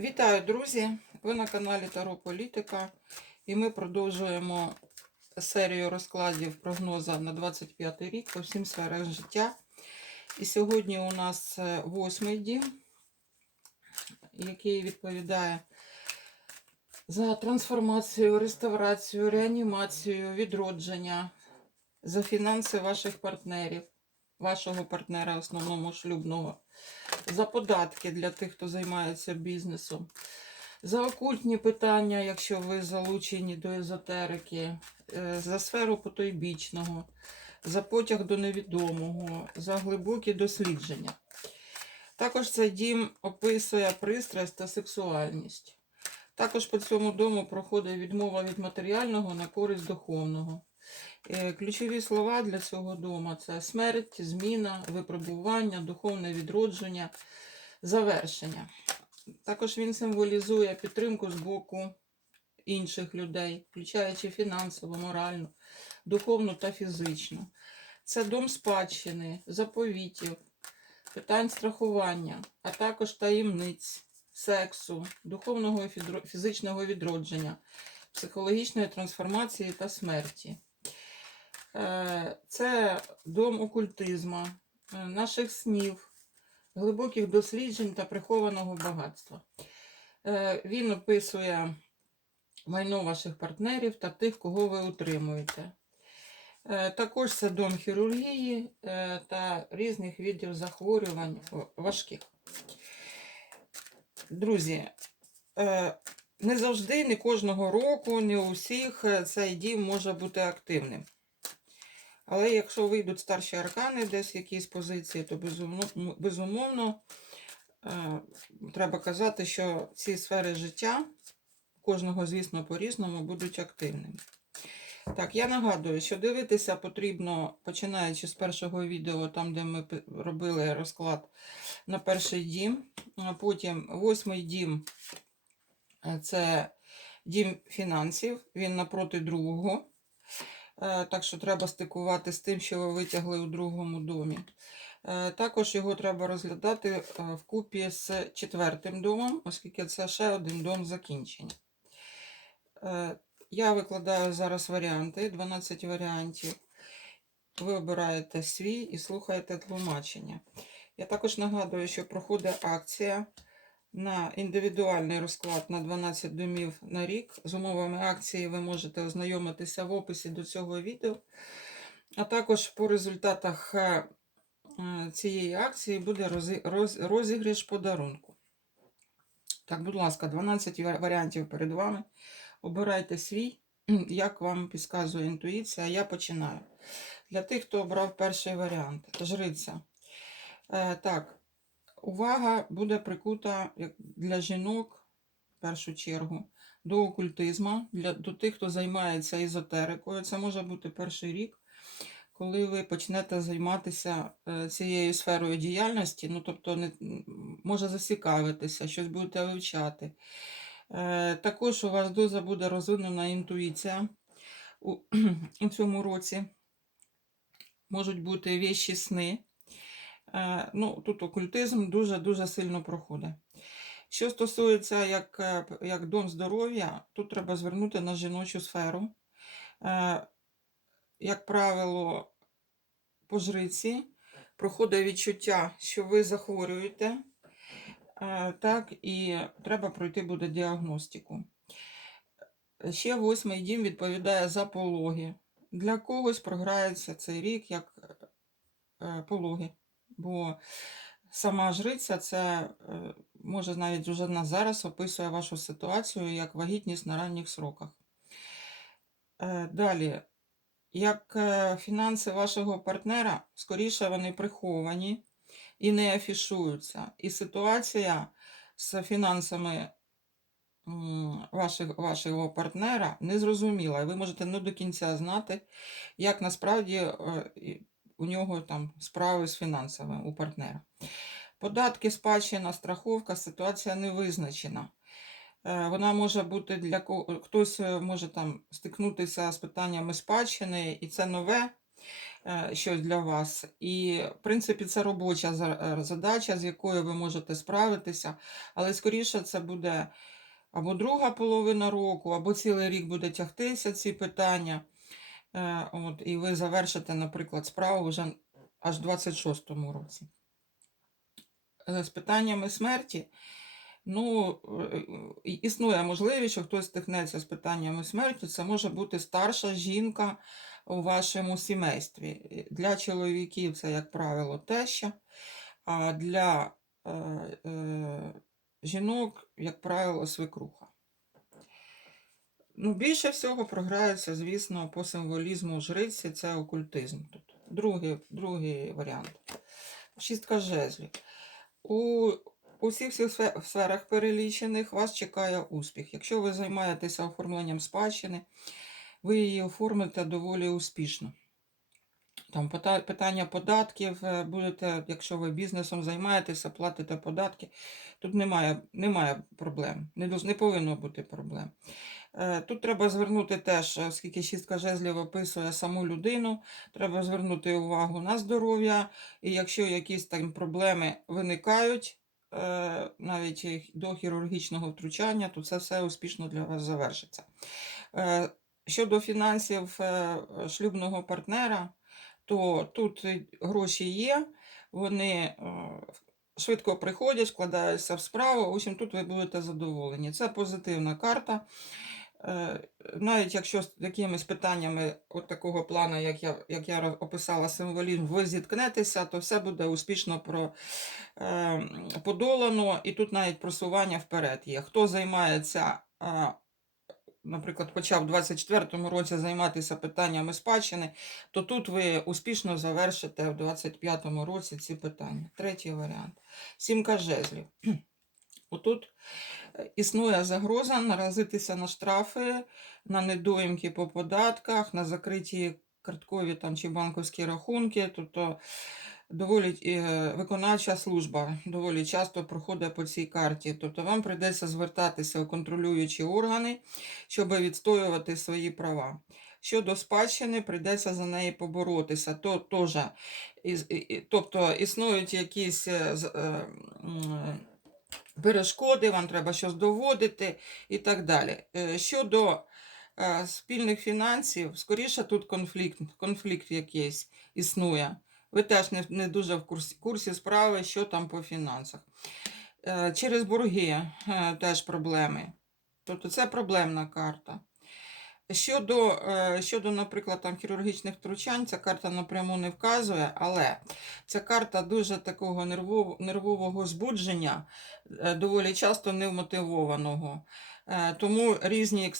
Вітаю, друзі! Ви на каналі Таро Політика, і ми продовжуємо серію розкладів прогноза на 25 рік по всім сферах життя. І сьогодні у нас е, восьмий дім, який відповідає за трансформацію, реставрацію, реанімацію, відродження, за фінанси ваших партнерів, вашого партнера, основному шлюбного за податки для тих, хто займається бізнесом, за окультні питання, якщо ви залучені до езотерики, е, за сферу потойбічного, за потяг до невідомого, за глибокі дослідження. Також цей дім описує пристрасть та сексуальність. Також по цьому дому проходить відмова від матеріального на користь духовного. Е, Ключові слова для цього дому це смерть, зміна, випробування, духовне відродження, завершення. Також він символізує підтримку з боку інших людей, включаючи фінансово, моральну, духовну та фізичну. Це дом спадщини, заповітів, питань страхування, а також таємниць, сексу, духовного і фізичного відродження, психологічної трансформації та смерті. Е, Це дом окультизму, е, наших снів, глибоких досліджень та прихованого багатства. Е, Він описує майно ваших партнерів та тих, кого ви утримуєте. Також це дом хірургії та різних видів захворювань важких. Друзі, не завжди, не кожного року, не у всіх цей дім може бути активним. Але якщо вийдуть старші аркани десь в якійсь позиції, то безумовно, безумовно е, треба казати, що ці сфери життя, кожного, звісно, по-різному, будуть активними. Так, я нагадую, що дивитися потрібно, починаючи з першого відео, там, де ми робили розклад на перший дім. Потім восьмий дім е, це дім фінансів, він напроти другого. Е, Так що треба стикувати з тим, що ви витягли у другому домі. Е, Також його треба розглядати е, вкупі з четвертим домом, оскільки це ще один дом закінчення. Я викладаю зараз варіанти, 12 варіантів. Ви обираєте свій і слухаєте тлумачення. Я також нагадую, що проходить акція на індивідуальний розклад на 12 домів на рік. З умовами акції ви можете ознайомитися в описі до цього відео. А також по результатах е, е, цієї акції буде рози- роз- розіграш подарунку. Так, будь ласка, 12 варіантів перед вами. Обирайте свій, як вам підказує інтуїція. Я починаю. Для тих, хто обрав перший варіант, жриця. Е, так, увага буде прикута для жінок, в першу чергу, до окультизму, для, до тих, хто займається езотерикою. Це може бути перший рік, коли ви почнете займатися е, цією сферою діяльності, ну, тобто, не, може зацікавитися, щось будете вивчати. Е, також у вас дуже буде розвинена інтуїція у, у цьому році. Можуть бути віщі сни. Е, ну, тут окультизм дуже-дуже сильно проходить. Що стосується як, е, як дом здоров'я, тут треба звернути на жіночу сферу. Е, Як правило, по жриці проходить відчуття, що ви захворюєте, так, і треба пройти буде діагностику. Ще восьмий дім відповідає за пологи. Для когось програється цей рік як пологи, бо сама жриця це е, може навіть вже на зараз описує вашу ситуацію як вагітність на ранніх сроках. Е, Далі, як е, фінанси вашого партнера, скоріше вони приховані і не афішуються. І ситуація з фінансами ваших, вашого партнера незрозуміла. І ви можете не до кінця знати, як насправді у нього там справи з фінансами у партнера. Податки, спадщина, страховка, ситуація не визначена. Е, Вона може бути для кого хтось е, може там стикнутися з питаннями спадщини, і це нове. е, щось для вас. І, в принципі, це робоча задача, з якою ви можете справитися, але скоріше це буде або друга половина року, або цілий рік буде тягтися ці питання. Е, От, і ви завершите, наприклад, справу вже аж в 26-му році. З питаннями смерті. Ну, е, існує можливість, що хтось стикнеться з питаннями смерті. Це може бути старша жінка у вашому сімействі. Для чоловіків це, як правило, теща, а для е, е, жінок, як правило, свекруха. Ну, більше всього програється, звісно, по символізму жриці це окультизм. Тут. Другий, другий варіант. Шістка жезлів. У усіх всіх сферах перелічених вас чекає успіх. Якщо ви займаєтеся оформленням спадщини, ви її оформите доволі успішно. Там питання податків е, будете, якщо ви бізнесом займаєтеся, платите податки. Тут немає, немає проблем, не, не повинно бути проблем. Е, Тут треба звернути теж, оскільки шістка жезлів описує саму людину, треба звернути увагу на здоров'я, і якщо якісь там проблеми виникають, е, навіть до хірургічного втручання, то це все успішно для вас завершиться. Е, Щодо фінансів е, шлюбного партнера, то тут гроші є, вони е, швидко приходять, складаються в справу. Общем, тут ви будете задоволені. Це позитивна карта. Е, Навіть якщо з якимись питаннями от такого плану, як я, як я описала символізм, ви зіткнетеся, то все буде успішно про, е, подолано, і тут навіть просування вперед є. Хто займається е, наприклад, почав у 24-му році займатися питаннями спадщини, то тут ви успішно завершите в 25-му році ці питання. Третій варіант. Сімка жезлів. Отут е, існує загроза наразитися на штрафи, на недоїмки по податках, на закриті карткові там, чи банковські рахунки. Тобто доволі е, виконавча служба доволі часто проходить по цій карті. Тобто вам прийдеться звертатися у контролюючі органи, щоб відстоювати свої права. Щодо спадщини, прийдеться за неї поборотися. То, і- тобто існують якісь е, е, перешкоди, вам треба щось доводити і так далі. Щодо спільних фінансів, скоріше тут конфлікт, конфлікт якийсь існує. Ви теж не, не дуже в курсі, курсі справи, що там по фінансах. Е, Через борги е, теж проблеми. Тобто це проблемна карта. Щодо, е, щодо, наприклад, там хірургічних втручань, ця карта напряму не вказує, але ця карта дуже такого нервов, нервового збудження, доволі часто невмотивованого. Тому різні,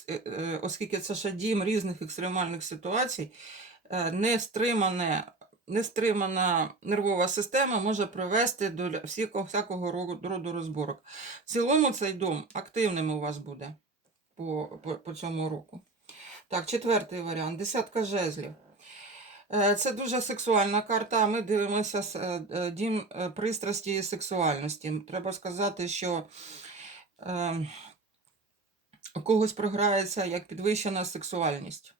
оскільки це ще дім різних екстремальних ситуацій, е, нестримане, нестримана нервова система може привести до всякого, роду розборок. В цілому цей дом активним у вас буде по, по, по цьому року. Так, четвертий варіант. Десятка жезлів. Е, Це дуже сексуальна карта. Ми дивимося е, е, дім пристрасті і сексуальності. Треба сказати, що у когось програється як підвищена сексуальність.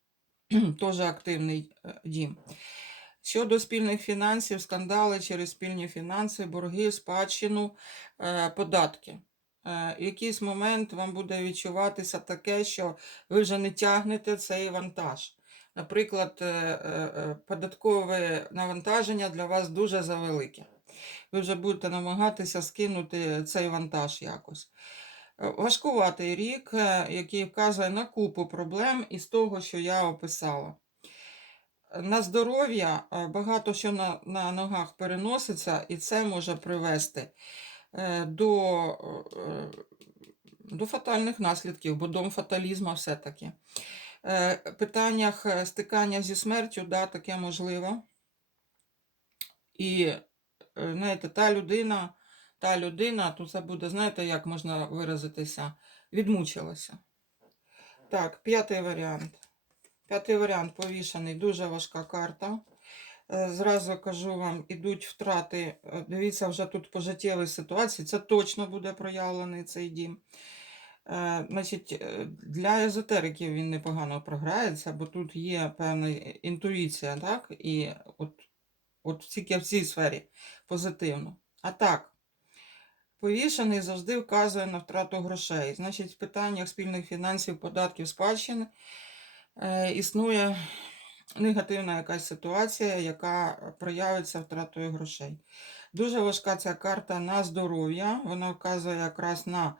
Теж активний дім. Щодо спільних фінансів, скандали через спільні фінанси, борги, спадщину, е, податки. Е, В якийсь момент вам буде відчуватися таке, що ви вже не тягнете цей вантаж. Наприклад, е, податкове навантаження для вас дуже завелике. Ви вже будете намагатися скинути цей вантаж якось. Важкуватий рік, який вказує на купу проблем із того, що я описала. На здоров'я багато що на, на ногах переноситься, і це може привести е, до, е, до фатальних наслідків, бо дом фаталізму все-таки. Е, Питаннях стикання зі смертю, да, таке можливо. І знаєте, та людина, та людина, то це буде, знаєте, як можна виразитися, відмучилася. Так, п'ятий варіант. П'ятий варіант повішений, дуже важка карта. Е, Зразу кажу вам, ідуть втрати. Е, Дивіться, вже тут по життєвій ситуації. Це точно буде проявлений цей дім. Е, Значить, для езотериків він непогано програється, бо тут є певна інтуїція, так? І от, от тільки в цій сфері позитивно. А так, повішений завжди вказує на втрату грошей. Значить, в питаннях спільних фінансів, податків, спадщини існує негативна якась ситуація, яка проявиться втратою грошей. Дуже важка ця карта на здоров'я. Вона вказує якраз на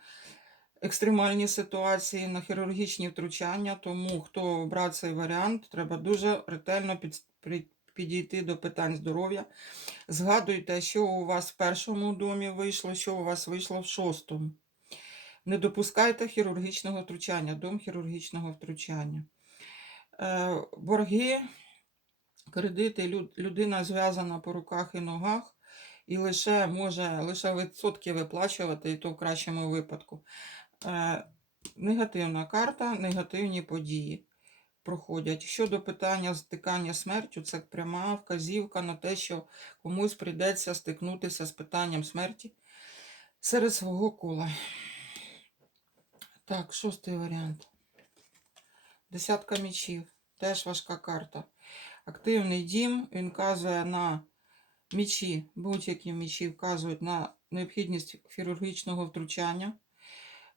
екстремальні ситуації, на хірургічні втручання. Тому хто обрав цей варіант, треба дуже ретельно під, підійти до питань здоров'я. Згадуйте, що у вас в першому домі вийшло, що у вас вийшло в шостому. Не допускайте хірургічного втручання, дом хірургічного втручання. Е, борги, кредити, людина зв'язана по руках і ногах і лише може лише відсотки виплачувати, і то в кращому випадку. Е, негативна карта, негативні події проходять. Щодо питання стикання смертю, це пряма вказівка на те, що комусь прийдеться стикнутися з питанням смерті серед свого кола. Так, шостий варіант. Десятка мічів. Теж важка карта. Активний дім, він вказує на мічі, будь-які мічі вказують на необхідність хірургічного втручання,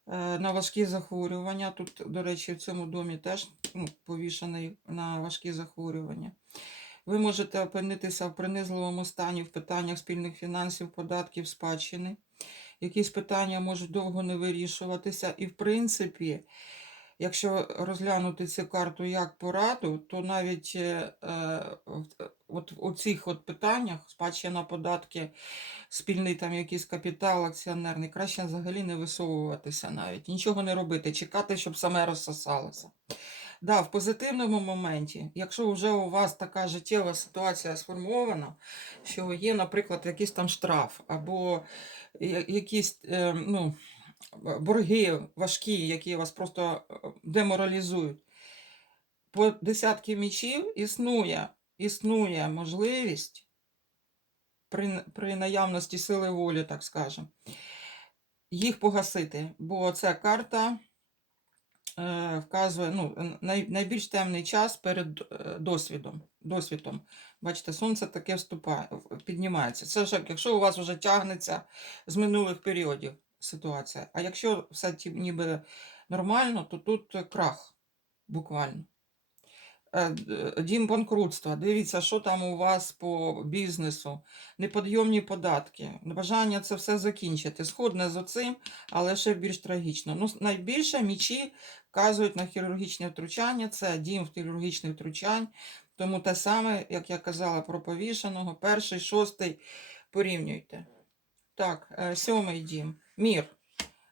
е, на важкі захворювання. Тут, до речі, в цьому домі теж ну, повішений на важкі захворювання. Ви можете опинитися в принизливому стані в питаннях спільних фінансів, податків, спадщини. Якісь питання можуть довго не вирішуватися. І, в принципі, якщо розглянути цю карту як пораду, то навіть е, е, в- от у цих от питаннях, спадщина, податки, спільний там якийсь капітал акціонерний, краще взагалі не висовуватися навіть, нічого не робити, чекати, щоб саме розсосалося. Да, в позитивному моменті, якщо вже у вас така життєва ситуація сформована, що є, наприклад, якийсь там штраф або я- якісь е, ну, борги важкі, які вас просто е, деморалізують. По десятки мічів існує, існує можливість при, при наявності сили волі, так скажемо, їх погасити. Бо ця карта е, вказує ну, най, найбільш темний час перед е, досвідом. досвідом. Бачите, сонце таке вступає, піднімається. Це ж якщо у вас вже тягнеться з минулих періодів ситуація. А якщо все ніби нормально, то тут крах буквально. Е, Дім банкрутства. Дивіться, що там у вас по бізнесу, неподйомні податки, бажання це все закінчити. Сходне з оцим, але ще більш трагічно. Ну, найбільше мічі вказують на хірургічне втручання, це дім хірургічних втручань. Тому те саме, як я казала про повішеного, перший, шостий порівнюйте. Так, е, сьомий дім. Мір.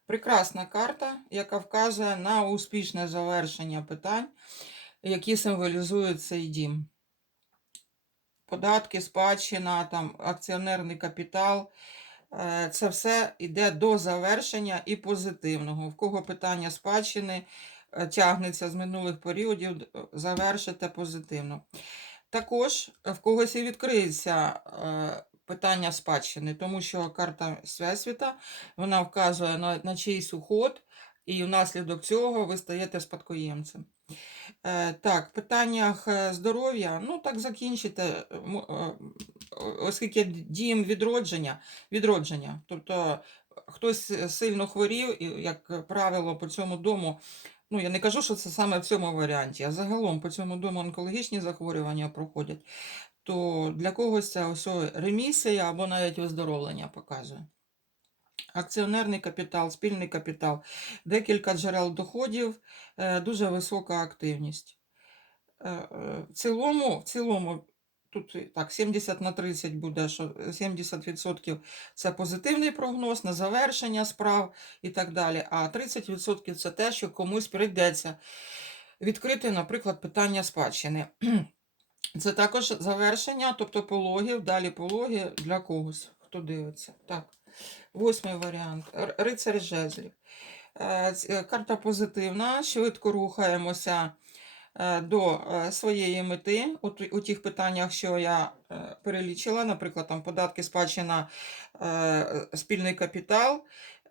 Прекрасна карта, яка вказує на успішне завершення питань, які символізують цей дім. Податки, спадщина, там, акціонерний капітал. Е, Це все йде до завершення і позитивного. В кого питання спадщини е, тягнеться з минулих періодів, завершите позитивно. Також в когось і відкриється е, питання спадщини, тому що карта Всесвіта вона вказує на, на чийсь уход, і внаслідок цього ви стаєте спадкоємцем. Е, так, в питаннях е, здоров'я, ну так закінчите, е, оскільки дім відродження, відродження. Тобто хтось сильно хворів, і, як правило, по цьому дому, ну я не кажу, що це саме в цьому варіанті, а загалом по цьому дому онкологічні захворювання проходять, то для когось це ось ремісія або навіть виздоровлення показує. Акціонерний капітал, спільний капітал, декілька джерел доходів, е, дуже висока активність. Е, е, В цілому, в цілому, тут так, 70 на 30 буде, що 70% це позитивний прогноз на завершення справ і так далі. А 30% це те, що комусь прийдеться відкрити, наприклад, питання спадщини. Це також завершення, тобто пологів, далі пологи для когось, хто дивиться. Так, восьмий варіант. Р- Рицарь жезлів. Е, е, Карта позитивна, швидко рухаємося е, до е, своєї мети у, тих питаннях, що я е, перелічила, наприклад, там податки, спадщина, е, спільний капітал.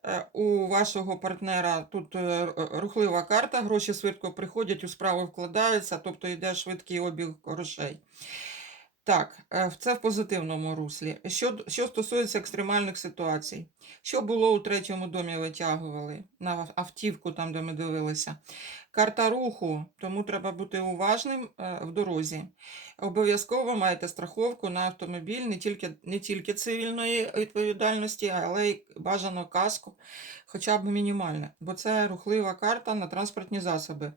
е, у вашого партнера тут е, рухлива карта, гроші швидко приходять, у справи вкладаються, тобто йде швидкий обіг грошей. Так, е, це в позитивному руслі. Що, що стосується екстремальних ситуацій, що було у третьому домі витягували на автівку, там, де ми дивилися. Карта руху, тому треба бути уважним е, в дорозі. Обов'язково маєте страховку на автомобіль не тільки, не тільки цивільної відповідальності, але й бажано каску, хоча б мінімальне, бо це рухлива карта на транспортні засоби.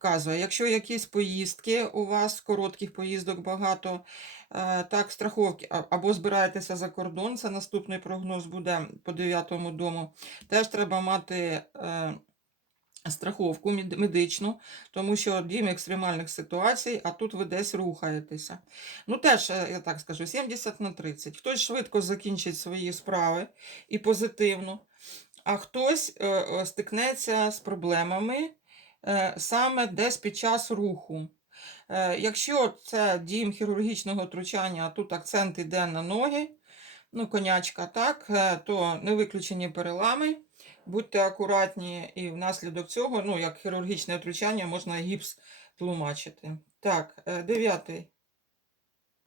Вказує, якщо якісь поїздки у вас, коротких поїздок багато, е, так, страховки, або збираєтеся за кордон, це наступний прогноз буде по дев'ятому дому, теж треба мати е, страховку медичну, тому що дім екстремальних ситуацій, а тут ви десь рухаєтеся. Ну, теж, е, я так скажу, 70 на 30. Хтось швидко закінчить свої справи і позитивно, а хтось стикнеться з проблемами саме десь під час руху. Е, Якщо це дім хірургічного втручання, а тут акцент йде на ноги, ну, конячка, так, е, то не виключені перелами. Будьте акуратні, і внаслідок цього, ну, як хірургічне втручання, можна гіпс тлумачити. Так, е, дев'ятий.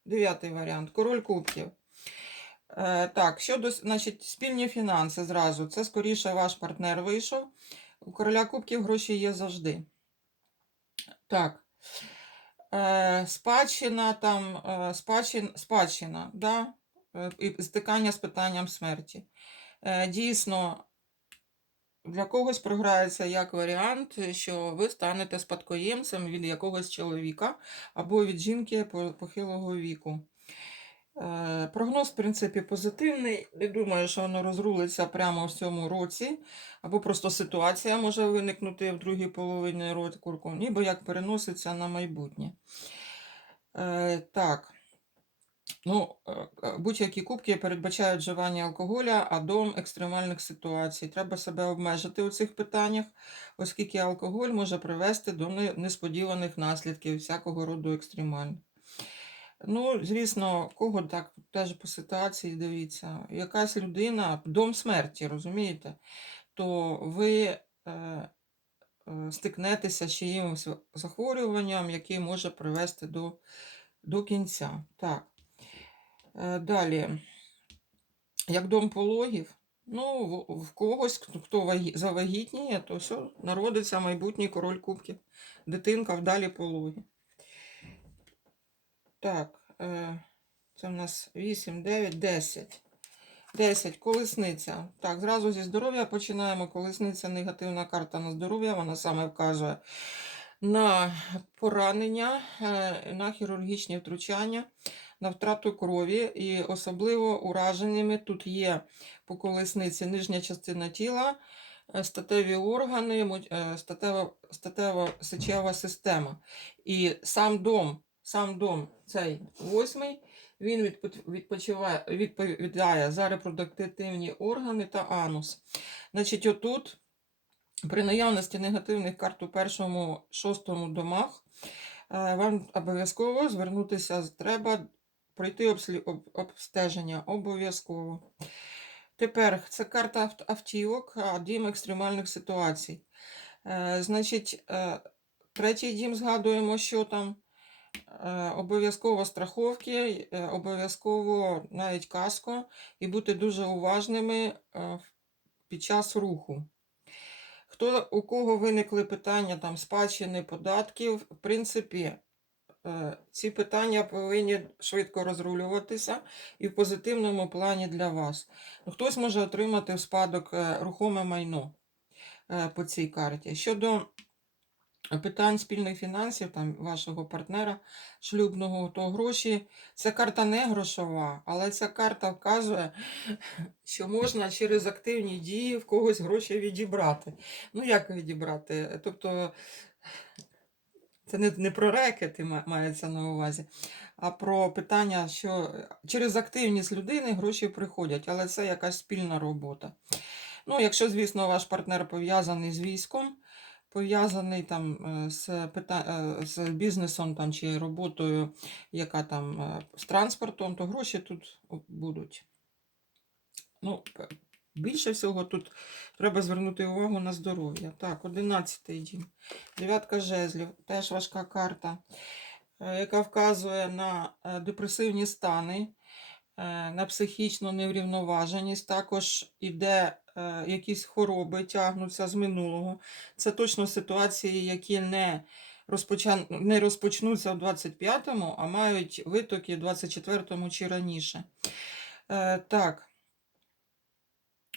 Дев'ятий варіант. Король кубків. Е, так, щодо значить, спільні фінанси зразу. Це скоріше ваш партнер вийшов. У короля кубків гроші є завжди. Так. Е, спадщина там, е, спадщина, спадщина, да? е, і стикання з питанням смерті. Е, дійсно, для когось програється як варіант, що ви станете спадкоємцем від якогось чоловіка або від жінки похилого віку. Е, Прогноз, в принципі, позитивний. Не думаю, що воно розрулиться прямо в цьому році, або просто ситуація може виникнути в другій половині року, ніби як переноситься на майбутнє. Е, так. Ну, е, будь-які кубки передбачають вживання алкоголя, а дом екстремальних ситуацій. Треба себе обмежити у цих питаннях, оскільки алкоголь може привести до несподіваних наслідків всякого роду екстремальних. Ну, звісно, кого так теж по ситуації дивіться, якась людина, дом смерті, розумієте, то ви е, е, стикнетеся з чиїмось захворюванням, яке може привести до, до кінця. Так. Е, Далі, як дом пологів, ну, в, в когось, хто, вагі- завагітніє, то все, народиться майбутній король кубків, дитинка вдалі пологи. Так, е, це в нас 8, 9, 10. 10. Колесниця. Так, зразу зі здоров'я починаємо. Колесниця негативна карта на здоров'я, вона саме вказує на поранення, е, на хірургічні втручання, на втрату крові і особливо ураженнями тут є по колесниці нижня частина тіла, е, статеві органи, статева, статева сечева система. І сам дом, сам дом, цей восьмий, він відпочиває, відповідає за репродуктивні органи та анус. Значить, отут при наявності негативних карт у першому шостому домах е, вам обов'язково звернутися треба пройти обстеження обов'язково. Тепер це карта авт- автівок, дім екстремальних ситуацій. Е, Значить, е, третій дім згадуємо, що там. Е, Обов'язково страховки, е, обов'язково навіть каско, і бути дуже уважними е, під час руху. Хто, у кого виникли питання там спадщини податків, в принципі, ці питання повинні швидко розрулюватися і в позитивному плані для вас. Ну, Хтось може отримати в спадок рухоме майно по цій карті. Щодо питань спільних фінансів, там вашого партнера шлюбного, то гроші. Це карта не грошова, але ця карта вказує, що можна через активні дії в когось гроші відібрати. Ну, як відібрати? Тобто це не, не про рекети мається на увазі, а про питання, що через активність людини гроші приходять, але це якась спільна робота. Ну, якщо, звісно, ваш партнер пов'язаний з військом, пов'язаний там е, з, пита... е, з бізнесом там, чи роботою, яка там е, з транспортом, то гроші тут будуть. Ну, більше всього тут треба звернути увагу на здоров'я. Так, 11 дім. Дев'ятка жезлів, теж важка карта, яка вказує на депресивні стани, на психічну неврівноваженість. Також іде е, якісь хвороби, тягнуться з минулого. Це точно ситуації, які не не розпочнуться в 25-му, а мають витоки в 24-му чи раніше. Е, так.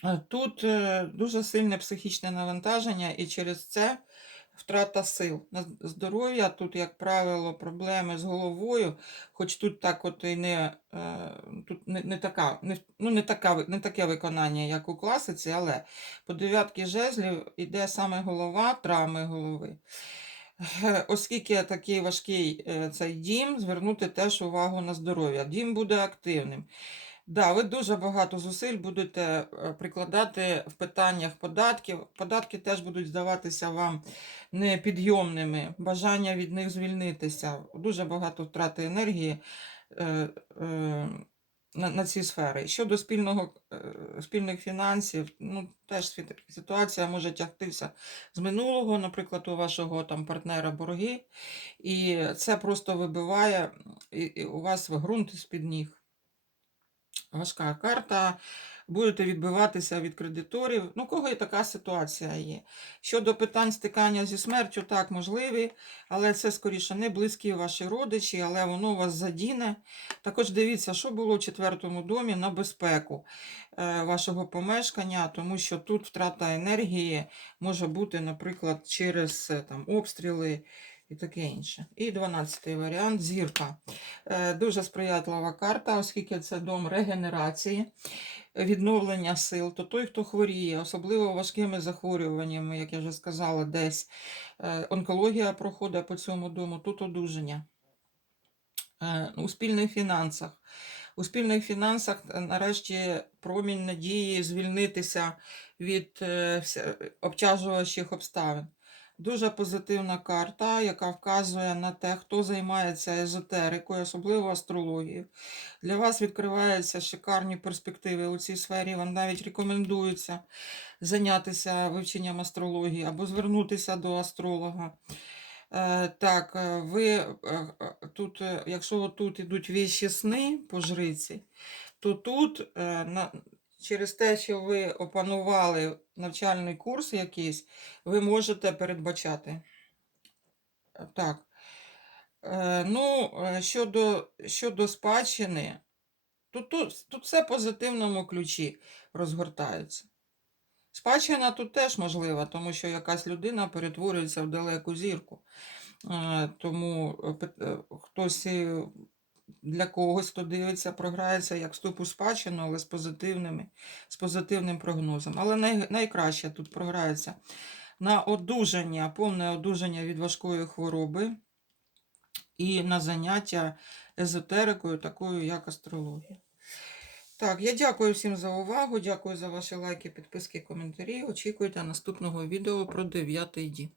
Е, Тут е, дуже сильне психічне навантаження, і через це втрата сил. На здоров'я тут, як правило, проблеми з головою, хоч тут так от і не, е, тут не, не, така, не, ну, не, така, не таке виконання, як у класиці, але по дев'ятки жезлів іде саме голова, травми голови. Е, Оскільки такий важкий е, цей дім, звернути теж увагу на здоров'я. Дім буде активним. Да, ви дуже багато зусиль будете е, прикладати в питаннях податків. Податки теж будуть здаватися вам непідйомними, бажання від них звільнитися. Дуже багато втрати енергії на, на ці сфери. Щодо спільного, е, спільних фінансів, ну, теж ситуація може тягтися з минулого, наприклад, у вашого там партнера борги, і це просто вибиває і, і у вас ґрунт з-під ніг важка карта. Будете відбиватися від кредиторів. Ну, кого і така ситуація є. Щодо питань стикання зі смертю, так, можливі, але це скоріше не близькі ваші родичі, але воно вас задіне. Також дивіться, що було в четвертому домі на безпеку е, вашого помешкання, тому що тут втрата енергії може бути, наприклад, через е, там, обстріли і таке інше. І 12-й варіант зірка. Е, Дуже сприятлива карта, оскільки це дом регенерації, відновлення сил, то той, хто хворіє, особливо важкими захворюваннями, як я вже сказала, десь е, онкологія проходить по цьому дому, тут одужання. Е, У спільних фінансах. У спільних фінансах нарешті промінь надії звільнитися від обтяжувачів обставин. Дуже позитивна карта, яка вказує на те, хто займається езотерикою, особливо астрологією. Для вас відкриваються шикарні перспективи у цій сфері. Вам навіть рекомендується зайнятися вивченням астрології або звернутися до астролога. Е, Так, е, ви е, тут, якщо тут ідуть віщі сни по жриці, то тут через те, що ви опанували навчальний курс якийсь, ви можете передбачати. Е, Так. Е, Ну, е, щодо, щодо спадщини, тут, тут, тут все в позитивному ключі розгортається. Спадщина тут теж можлива, тому що якась людина перетворюється в далеку зірку. Тому хтось для когось, хто дивиться, програється як вступ у спадщину, але з позитивними, з позитивним прогнозом. Але най, найкраще тут програється на одужання, повне одужання від важкої хвороби і на заняття езотерикою, такою як астрологія. Так, я дякую всім за увагу, дякую за ваші лайки, підписки, коментарі. Очікуйте наступного відео про 9 дім.